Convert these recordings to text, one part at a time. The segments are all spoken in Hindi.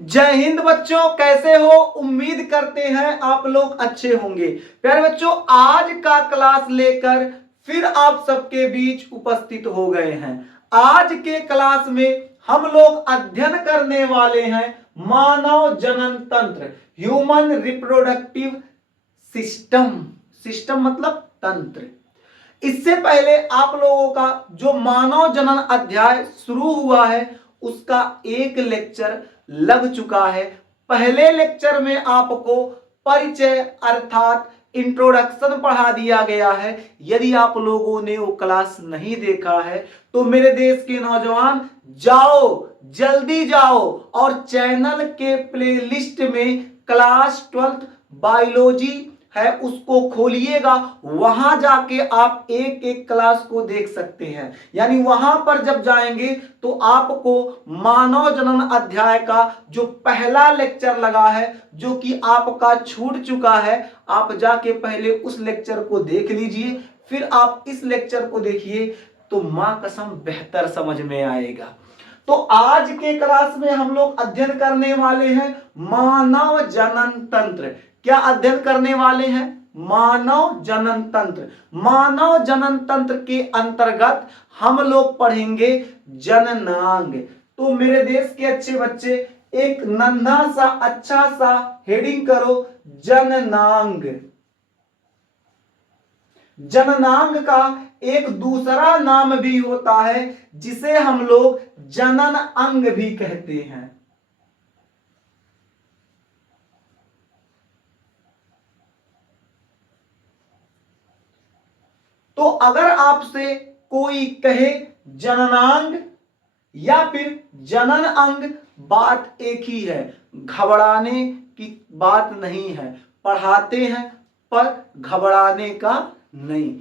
जय हिंद बच्चों, कैसे हो? उम्मीद करते हैं आप लोग अच्छे होंगे। प्यारे बच्चों, आज का क्लास लेकर फिर आप सबके बीच उपस्थित हो गए हैं। आज के क्लास में हम लोग अध्ययन करने वाले हैं मानव जनन तंत्र, ह्यूमन रिप्रोडक्टिव सिस्टम। सिस्टम मतलब तंत्र। इससे पहले आप लोगों का जो मानव जनन अध्याय शुरू हुआ है उसका एक लेक्चर लग चुका है। पहले लेक्चर में आपको परिचय अर्थात इंट्रोडक्शन पढ़ा दिया गया है। यदि आप लोगों ने वो क्लास नहीं देखा है तो मेरे देश के नौजवान जाओ, जल्दी जाओ और चैनल के प्लेलिस्ट में क्लास 12th बायोलॉजी है उसको खोलिएगा। वहां जाके आप एक एक क्लास को देख सकते हैं। यानी वहां पर जब जाएंगे तो आपको मानव जनन अध्याय का जो पहला लेक्चर लगा है जो कि आपका छूट चुका है, आप जाके पहले उस लेक्चर को देख लीजिए, फिर आप इस लेक्चर को देखिए तो मां कसम बेहतर समझ में आएगा। तो आज के क्लास में हम लोग अध्ययन करने वाले हैं मानव जनन तंत्र। क्या अध्ययन करने वाले हैं? मानव जनन तंत्र। मानव जनन तंत्र के अंतर्गत हम लोग पढ़ेंगे जननांग। तो मेरे देश के अच्छे बच्चे एक नन्हा सा अच्छा सा हेडिंग करो, जननांग। जननांग का एक दूसरा नाम भी होता है जिसे हम लोग जनन अंग भी कहते हैं। तो अगर आपसे कोई कहे जननांग या फिर जनन अंग, बात एक ही है, घबराने की बात नहीं है। पढ़ाते हैं पर घबराने का नहीं,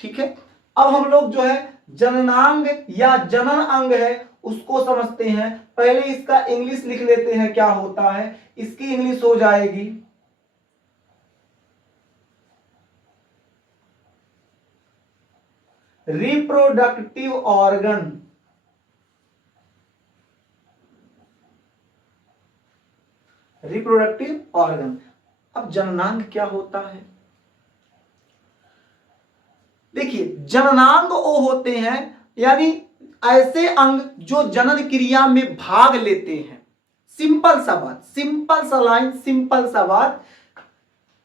ठीक है। अब हम लोग जो है जननांग या जनन अंग है उसको समझते हैं। पहले इसका इंग्लिश लिख लेते हैं, क्या होता है इसकी इंग्लिश हो जाएगी रिप्रोडक्टिव ऑर्गन। Reproductive organ. अब जननांग क्या होता है? देखिए, जननांग वो होते हैं यानी ऐसे अंग जो जनन क्रिया में भाग लेते हैं। सिंपल सा बात, सिंपल सा लाइन, सिंपल सा बात।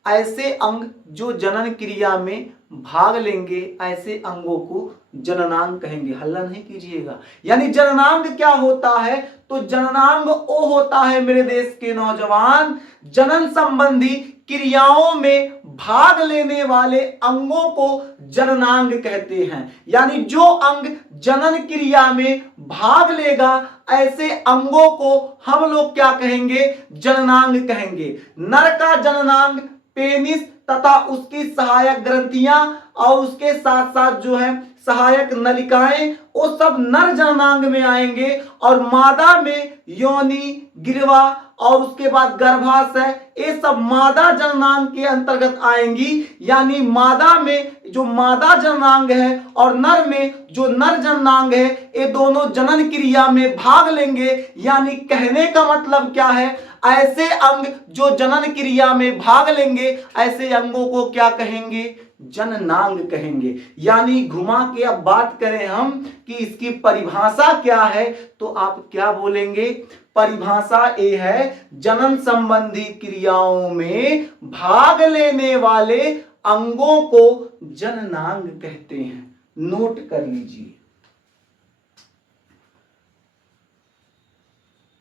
ऐसे अंग जो जनन क्रिया में भाग लेंगे ऐसे अंगों को जननांग कहेंगे। हल्ला नहीं कीजिएगा। यानी जननांग क्या होता है? तो जननांग वो होता है मेरे देश के नौजवान, जनन संबंधी क्रियाओं में भाग लेने वाले अंगों को जननांग कहते हैं। यानी जो अंग जनन क्रिया में भाग लेगा ऐसे अंगों को हम लोग क्या कहेंगे? जननांग कहेंगे। नर का जननांग पेनिस तथा उसकी सहायक ग्रंथियां और उसके साथ साथ जो है सहायक नलिकाएं, वो सब नर जननांग में आएंगे। और मादा में योनि, गिरवा और उसके बाद गर्भाशय, ये सब मादा जननांग के अंतर्गत आएंगी। यानी मादा में जो मादा जननांग है और नर में जो नर जननांग है, ये दोनों जनन क्रिया में भाग लेंगे। यानी कहने का मतलब क्या है? ऐसे अंग जो जनन क्रिया में भाग लेंगे ऐसे अंगों को क्या कहेंगे? जननांग कहेंगे। यानी घुमा के अब बात करें हम कि इसकी परिभाषा क्या है तो आप क्या बोलेंगे? परिभाषा ये है, जनन संबंधी क्रियाओं में भाग लेने वाले अंगों को जननांग कहते हैं। नोट कर लीजिए,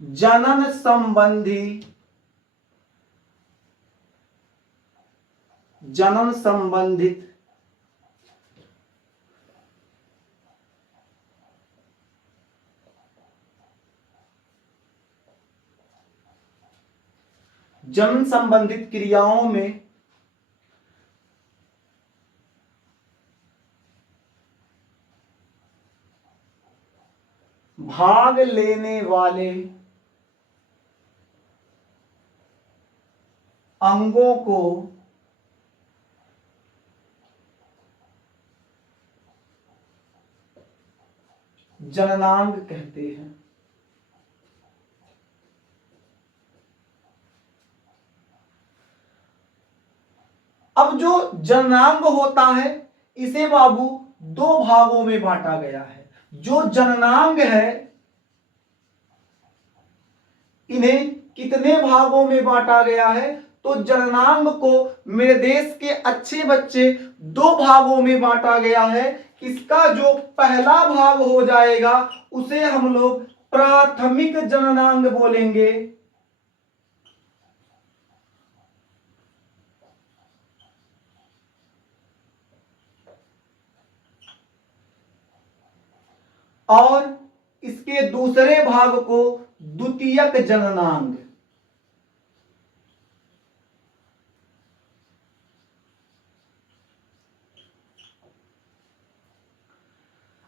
जनन संबंधी, जनन संबंधित जनन संबंधित क्रियाओं में भाग लेने वाले अंगों को जननांग कहते हैं। अब जो जननांग होता है इसे बाबू दो भागों में बांटा गया है। जो जननांग है इन्हें कितने भागों में बांटा गया है? तो जननांग को मेरे देश के अच्छे बच्चे दो भागों में बांटा गया है। इसका जो पहला भाग हो जाएगा उसे हम लोग प्राथमिक जननांग बोलेंगे। और इसके दूसरे भाग को द्वितीयक जननांग।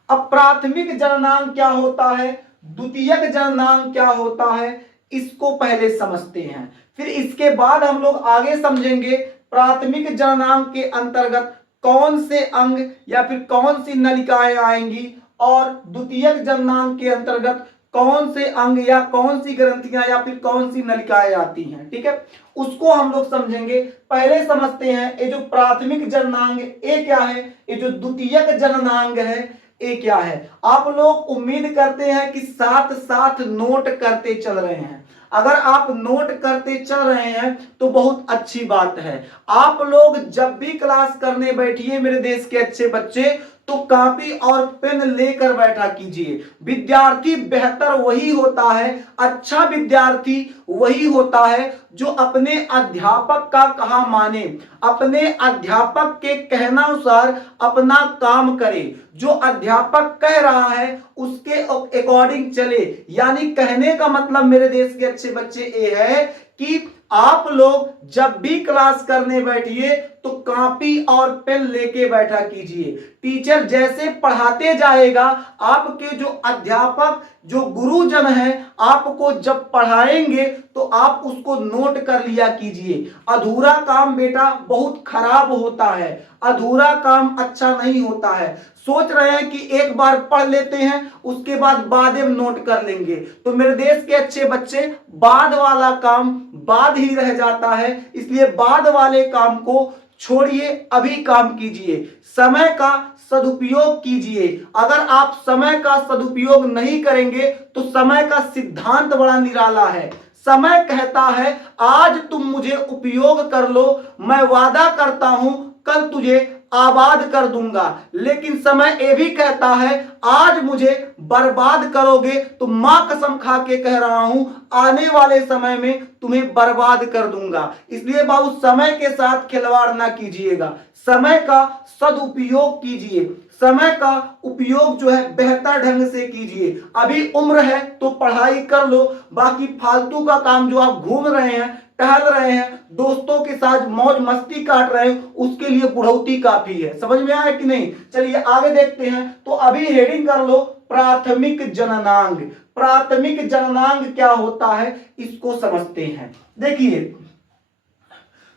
अब प्राथमिक जननांग क्या होता है, द्वितीयक जननांग क्या होता है, इसको पहले समझते हैं, फिर इसके बाद हम लोग आगे समझेंगे प्राथमिक जननांग के अंतर्गत कौन से अंग या फिर कौन सी नलिकाएं आएंगी और द्वितीयक जननांग के अंतर्गत कौन से अंग या कौन सी ग्रंथियां या फिर कौन सी नलिकाएं आती हैं। ठीक है, उसको हम लोग समझेंगे। पहले समझते हैं ये जो प्राथमिक जननांग ये क्या है, ये जो द्वितीयक जननांग है ये क्या है। आप लोग उम्मीद करते हैं कि साथ साथ नोट करते चल रहे हैं। अगर आप नोट करते चल रहे हैं तो बहुत अच्छी बात है। आप लोग जब भी क्लास करने बैठिए मेरे देश के अच्छे बच्चे, तो कॉपी और पेन लेकर बैठा कीजिए। विद्यार्थी बेहतर वही होता है, अच्छा विद्यार्थी वही होता है जो अपने अध्यापक का कहा माने, अपने अध्यापक के कहनानुसार अपना काम करे, जो अध्यापक कह रहा है उसके अकॉर्डिंग चले। यानी कहने का मतलब मेरे देश के अच्छे बच्चे ये है कि आप लोग जब भी क्लास करने बैठिए तो कॉपी और पेन लेके बैठा कीजिए। टीचर जैसे पढ़ाते जाएगा, आपके जो अध्यापक जो गुरुजन हैं आपको जब पढ़ाएंगे तो आप उसको नोट कर लिया कीजिए। अधूरा काम बेटा बहुत खराब होता है, अधूरा काम अच्छा नहीं होता है। सोच रहे हैं कि एक बार पढ़ लेते हैं उसके बाद में नोट कर लेंगे, तो मेरे देश के अच्छे बच्चे बाद वाला काम बाद ही रह जाता है। इसलिए बाद वाले काम को छोड़िए, अभी काम कीजिए, समय का सदुपयोग कीजिए। अगर आप समय का सदुपयोग नहीं करेंगे तो समय का सिद्धांत बड़ा निराला है। समय कहता है आज तुम मुझे उपयोग कर लो, मैं वादा करता हूं कल तुझे आबाद कर दूंगा। लेकिन समय ये भी कहता है आज मुझे बर्बाद करोगे तो मां कसम खा के कह रहा हूं आने वाले समय में तुम्हें बर्बाद कर दूंगा। इसलिए बाबू समय के साथ खिलवाड़ ना कीजिएगा, समय का सदुपयोग कीजिए, समय का उपयोग जो है बेहतर ढंग से कीजिए। अभी उम्र है तो पढ़ाई कर लो, बाकी फालतू का काम जो आप घूम रहे हैं, टहल रहे हैं, दोस्तों के साथ मौज मस्ती काट रहे हैं, उसके लिए बुढ़ौती काफी है। समझ में आया कि नहीं? चलिए आगे देखते हैं। तो अभी हेडिंग कर लो प्राथमिक जननांग। प्राथमिक जननांग क्या होता है इसको समझते हैं। देखिए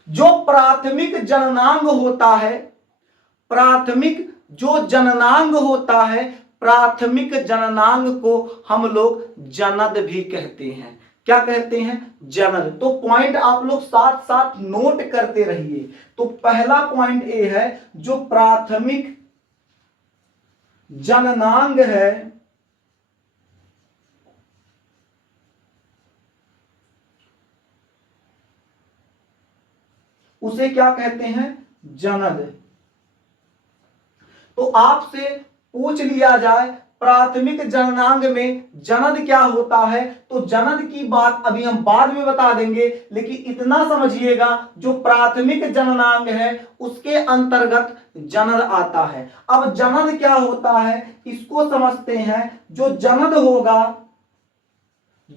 जो प्राथमिक जननांग होता है, प्राथमिक जो जननांग होता है, प्राथमिक जननांग को हम लोग जनद भी कहते हैं। क्या कहते हैं? जनद। तो पॉइंट आप लोग साथ साथ नोट करते रहिए। तो पहला पॉइंट ये है जो प्राथमिक जननांग है उसे क्या कहते हैं? जनद। तो आपसे पूछ लिया जाए प्राथमिक जननांग में जनद क्या होता है, तो जनद की बात अभी हम बाद में बता देंगे, लेकिन इतना समझिएगा जो प्राथमिक जननांग है उसके अंतर्गत जनद आता है। अब जनद क्या होता है इसको समझते हैं। जो जनद होगा,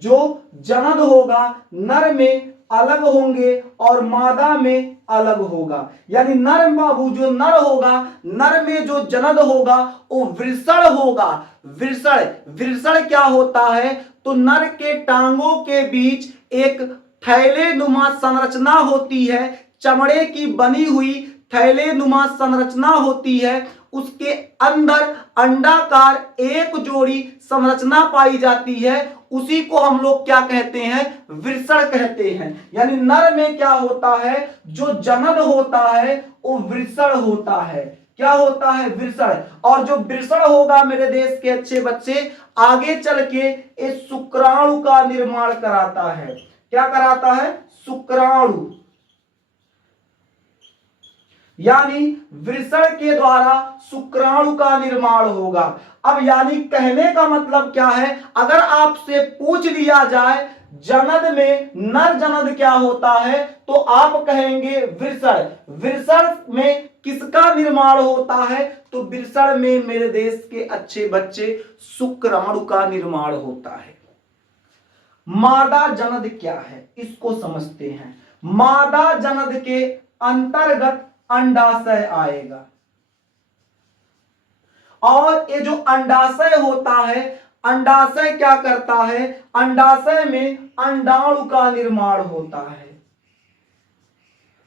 जो जनद होगा नर में अलग होंगे और मादा में अलग होगा। यानी नर बाबू जो नर होगा, नर में जो जनद होगा वो वृषण होगा। वृषण, वृषण क्या होता है? तो नर के टांगों के बीच एक थैले नुमा संरचना होती है, चमड़े की बनी हुई थैले नुमा संरचना होती है। उसके अंदर अंडाकार एक जोड़ी संरचना पाई जाती है। उसी को हम लोग क्या कहते हैं, वृषण कहते हैं। यानी नर में क्या होता है, जो जनन होता है वो वृषण होता है। क्या होता है, वृषण। और जो वृषण होगा मेरे देश के अच्छे बच्चे, आगे चल के इस शुक्राणु का निर्माण कराता है। क्या कराता है, शुक्राणु। यानी वृषण के द्वारा शुक्राणु का निर्माण होगा। अब यानी कहने का मतलब क्या है, अगर आपसे पूछ लिया जाए जनन में नर जनन क्या होता है, तो आप कहेंगे वृषण। वृषण में किसका निर्माण होता है, तो वृषण में मेरे देश के अच्छे बच्चे शुक्राणु का निर्माण होता है। मादा जनन क्या है, इसको समझते हैं। मादा जनन के अंतर्गत अंडाशय आएगा, और ये जो अंडाशय होता है, अंडाशय क्या करता है, अंडाशय में अंडाणु का निर्माण होता है।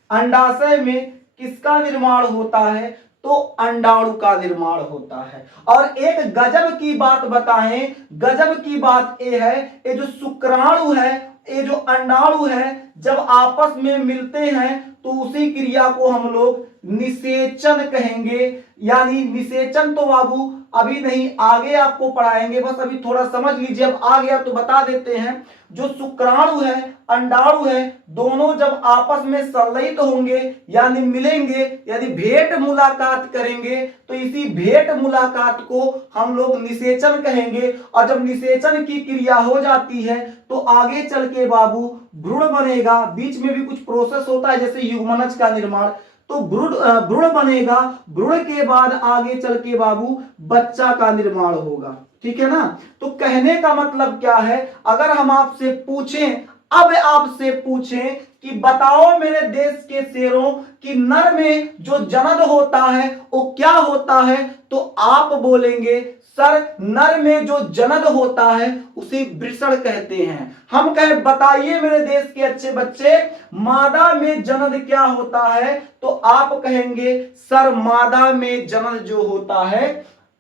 अंडाशय में किसका निर्माण होता है, तो अंडाणु का निर्माण होता है। और एक गजब की बात बताएं, गजब की बात यह है, ये जो शुक्राणु है, ये जो अंडाणु है, जब आपस में मिलते हैं तो उसी क्रिया को हम लोग निषेचन कहेंगे। यानी निषेचन तो बाबू अभी नहीं, आगे आपको पढ़ाएंगे, बस अभी थोड़ा समझ लीजिए। अब आ गया तो बता देते हैं। जो शुक्राणु है, अंडाणु है, दोनों जब आपस में संलयित होंगे यानी मिलेंगे, यदि भेंट मुलाकात करेंगे, तो इसी भेंट मुलाकात को हम लोग निषेचन कहेंगे। और जब निषेचन की क्रिया हो जाती है तो आगे चल के बाबू भ्रूण बनेगा। बीच में भी कुछ प्रोसेस होता है जैसे युग्मनज का निर्माण, तो भ्रूण बनेगा। भ्रूण के बाद आगे चल के बाबू बच्चा का निर्माण होगा। ठीक है ना। तो कहने का मतलब क्या है, अगर हम आपसे पूछें, अब आपसे पूछें कि बताओ मेरे देश के शेरों कि नर में जो जनन होता है वो क्या होता है, तो आप बोलेंगे सर नर में जो जनन होता है उसे वृषण कहते हैं। हम कहे बताइए मेरे देश के अच्छे बच्चे, मादा में जनन क्या होता है, तो आप कहेंगे सर मादा में जनन जो होता है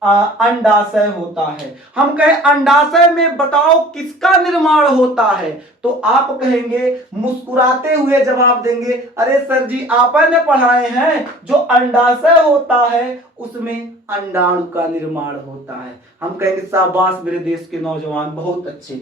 अंडाशय होता है। हम कहे अंडाशय में बताओ किसका निर्माण होता है, तो आप कहेंगे, मुस्कुराते हुए जवाब देंगे, अरे सर जी आपने पढ़ाए हैं जो अंडाशय होता है उसमें अंडाणु का निर्माण होता है। हम कहेंगे शाबाश मेरे देश के नौजवान, बहुत अच्छे।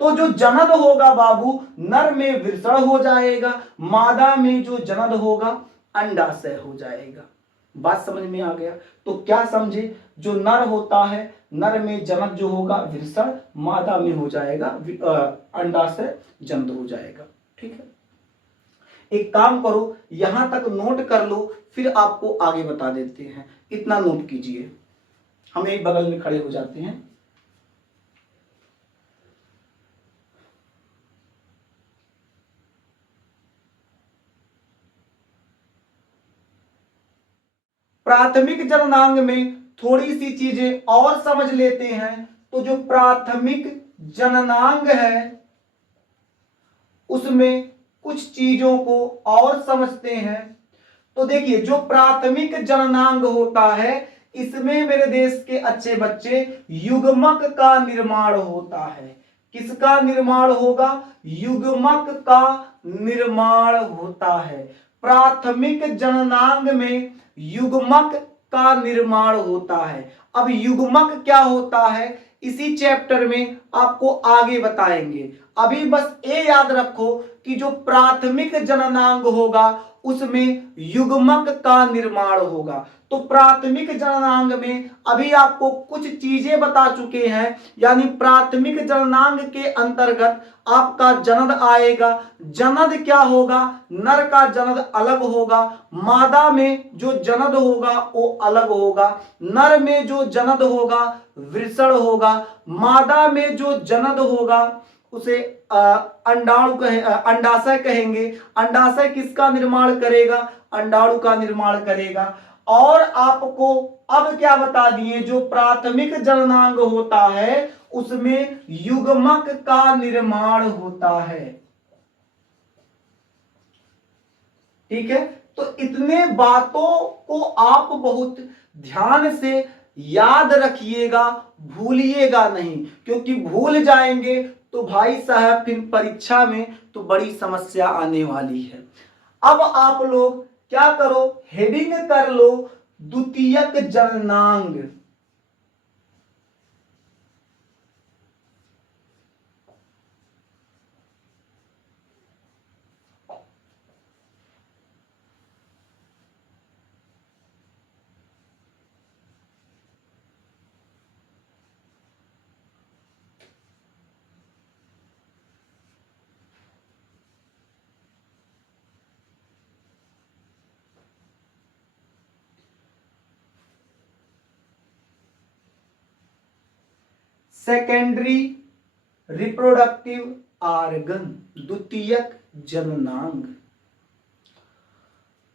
तो जो जनन होगा बाबू, नर में वृषण हो जाएगा, मादा में जो जनन होगा अंडाशय हो जाएगा। बात समझ में आ गया। तो क्या समझे, जो नर होता है, नर में जनक जो होगा वृषण, मादा में हो जाएगा अंडाशय, जंत हो जाएगा। ठीक है। एक काम करो, यहां तक नोट कर लो, फिर आपको आगे बता देते हैं। इतना नोट कीजिए, हम एक बगल में खड़े हो जाते हैं। प्राथमिक जननांग में थोड़ी सी चीजें और समझ लेते हैं। तो जो प्राथमिक जननांग है उसमें कुछ चीजों को और समझते हैं। तो देखिए, जो प्राथमिक जननांग होता है इसमें मेरे देश के अच्छे बच्चे युग्मक का निर्माण होता है। किसका निर्माण होगा, युग्मक का निर्माण होता है। प्राथमिक जननांग में युग्मक का निर्माण होता है। अब युग्मक क्या होता है इसी चैप्टर में आपको आगे बताएंगे। अभी बस ये याद रखो कि जो प्राथमिक जननांग होगा उसमें युग्मक का निर्माण होगा। तो प्राथमिक जननांग में अभी आपको कुछ चीजें बता चुके हैं। यानी प्राथमिक जननांग के अंतर्गत आपका जनन आएगा। जनन क्या होगा, नर का जनन अलग होगा, मादा में जो जनन होगा वो अलग होगा, नर में जो जनन होगा वृषण होगा, मादा में जो जनन होगा उसे अंडाणु कहे, अंडाशय कहेंगे। अंडाशय किसका निर्माण करेगा, अंडाणु का निर्माण करेगा। और आपको अब क्या बता दिए, जो प्राथमिक जननांग होता है उसमें युग्मक का निर्माण होता है। ठीक है। तो इतने बातों को आप बहुत ध्यान से याद रखिएगा, भूलिएगा नहीं, क्योंकि भूल जाएंगे तो भाई साहब फिर परीक्षा में तो बड़ी समस्या आने वाली है। अब आप लोग क्या करो, हेडिंग कर लो द्वितीयक जननांग। सेकेंडरी रिप्रोडक्टिव आर्गन, द्वितीयक जननांग।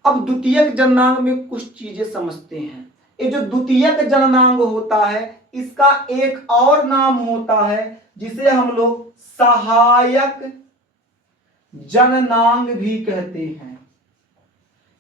अब द्वितीयक जननांग में कुछ चीजें समझते हैं। ये जो द्वितीयक जननांग होता है इसका एक और नाम होता है जिसे हम लोग सहायक जननांग भी कहते हैं।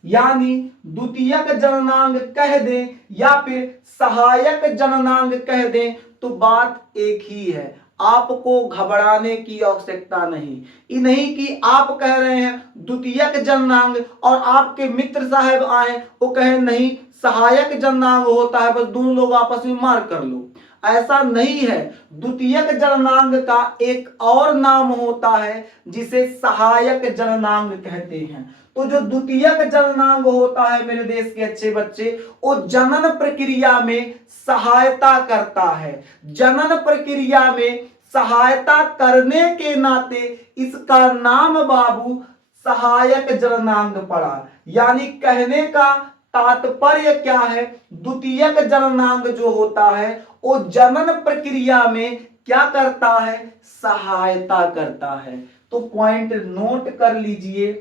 यानी द्वितीयक जननांग कह दें या फिर सहायक जननांग कह दें तो बात एक ही है, आपको घबराने की आवश्यकता नहीं। ये नहीं कि आप कह रहे हैं द्वितीयक जननांग और आपके मित्र साहब आए वो कहे नहीं सहायक जननांग होता है, बस दोनों लोग आपस में मार कर लो। ऐसा नहीं है। द्वितीयक जननांग का एक और नाम होता है जिसे सहायक जननांग कहते हैं। तो जो द्वितीयक जननांग होता है मेरे देश के अच्छे बच्चे, वो जनन प्रक्रिया में सहायता करता है। जनन प्रक्रिया में सहायता करने के नाते इसका नाम बाबू सहायक जननांग पड़ा। यानी कहने का तात्पर्य क्या है, द्वितीयक जननांग जो होता है वो जनन प्रक्रिया में क्या करता है, सहायता करता है। तो पॉइंट नोट कर लीजिए।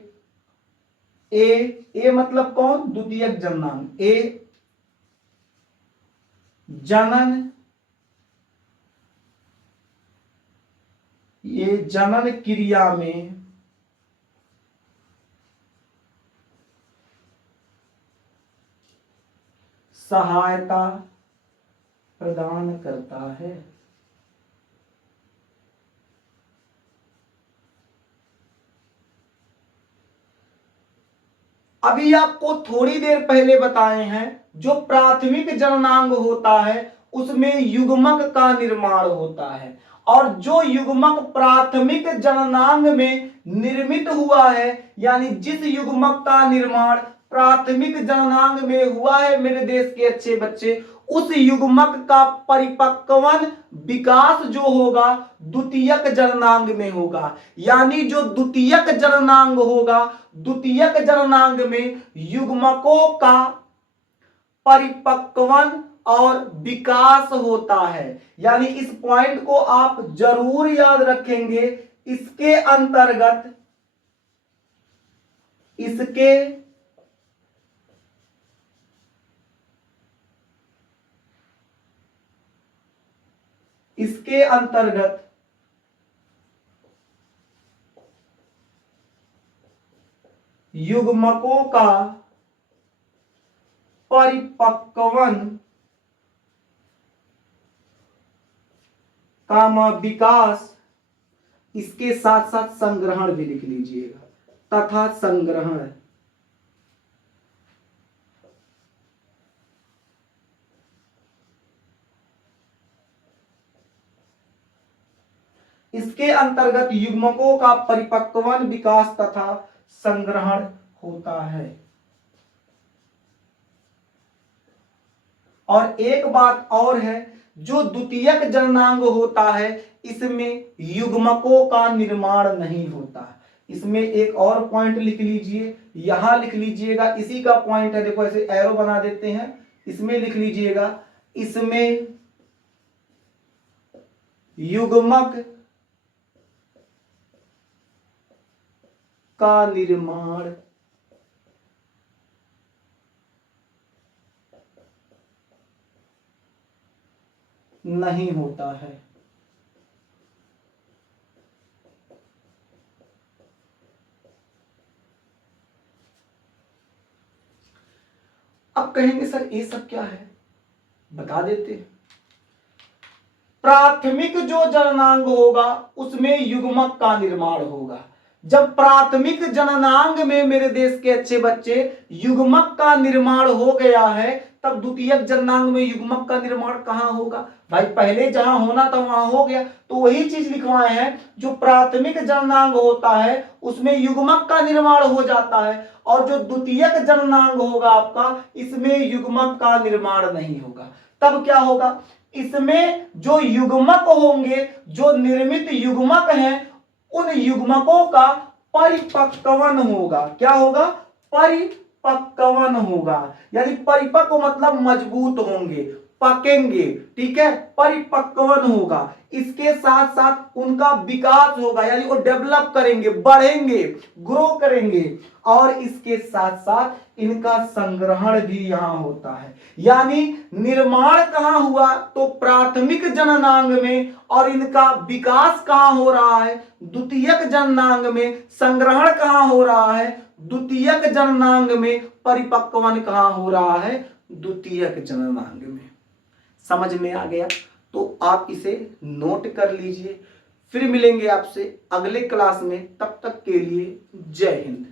ए मतलब कौन, द्वितीयक जननांग। ए जनन, ये जनन क्रिया में सहायता प्रदान करता है। अभी आपको थोड़ी देर पहले बताए हैं जो प्राथमिक जननांग होता है उसमें युग्मक का निर्माण होता है, और जो युग्मक प्राथमिक जननांग में निर्मित हुआ है यानी जिस युग्मक का निर्माण प्राथमिक जननांग में हुआ है मेरे देश के अच्छे बच्चे, उस युग्मक का परिपक्वन विकास जो होगा द्वितीयक जननांग में होगा। यानी जो द्वितीयक जननांग होगा, द्वितीयक जननांग में युग्मकों का परिपक्वन और विकास होता है। यानी इस पॉइंट को आप जरूर याद रखेंगे। इसके अंतर्गत इसके अंतर्गत युग्मकों का परिपक्वन कामा विकास, इसके साथ साथ संग्रहण भी लिख लीजिएगा, तथा संग्रहण। इसके अंतर्गत युग्मकों का परिपक्वन विकास तथा संग्रहण होता है। और एक बात और है, जो द्वितीयक जननांग होता है इसमें युग्मकों का निर्माण नहीं होता। इसमें एक और पॉइंट लिख लीजिए, यहां लिख लीजिएगा, इसी का पॉइंट है, देखो ऐसे एरो बना देते हैं, इसमें लिख लीजिएगा, इसमें युग्मक का निर्माण नहीं होता है। अब कहेंगे सर ये सब क्या है, बता देते हैं। प्राथमिक जो जननांग होगा उसमें युग्मक का निर्माण होगा। जब प्राथमिक जननांग में मेरे देश के अच्छे बच्चे युग्मक का निर्माण हो गया है, तब द्वितीयक जननांग में युग्मक का निर्माण कहां होगा? भाई पहले जहां होना था वहां हो गया, तो वही चीज लिखवाए हैं। जो प्राथमिक जननांग होता है उसमें युग्मक का निर्माण हो जाता है, और जो द्वितीयक जननांग होगा आपका, इसमें युग्मक का निर्माण नहीं होगा। तब क्या होगा? इसमें जो युग्मक होंगे, जो निर्मित युग्मक हैं, उन युग्मकों का परिपक्वन होगा। क्या होगा? परिपक्वन होगा। यानी परिपक्व मतलब मजबूत होंगे, पकेंगे, ठीक है, परिपक्वन होगा। इसके साथ साथ उनका विकास होगा, यानी वो डेवलप करेंगे, बढ़ेंगे, ग्रो करेंगे, और इसके साथ साथ इनका संग्रहण भी यहां होता है। यानी निर्माण कहां हुआ? तो प्राथमिक जननांग में, और इनका विकास कहां हो रहा है? द्वितीयक जननांग में। संग्रहण कहां हो रहा है? द्वितीयक जननांग में। परिपक्वन कहां हो रहा है? द्वितीयक जननांग में। समझ में आ गया? तो आप इसे नोट कर लीजिए। फिर मिलेंगे आपसे अगले क्लास में। तब तक के लिए जय हिंद।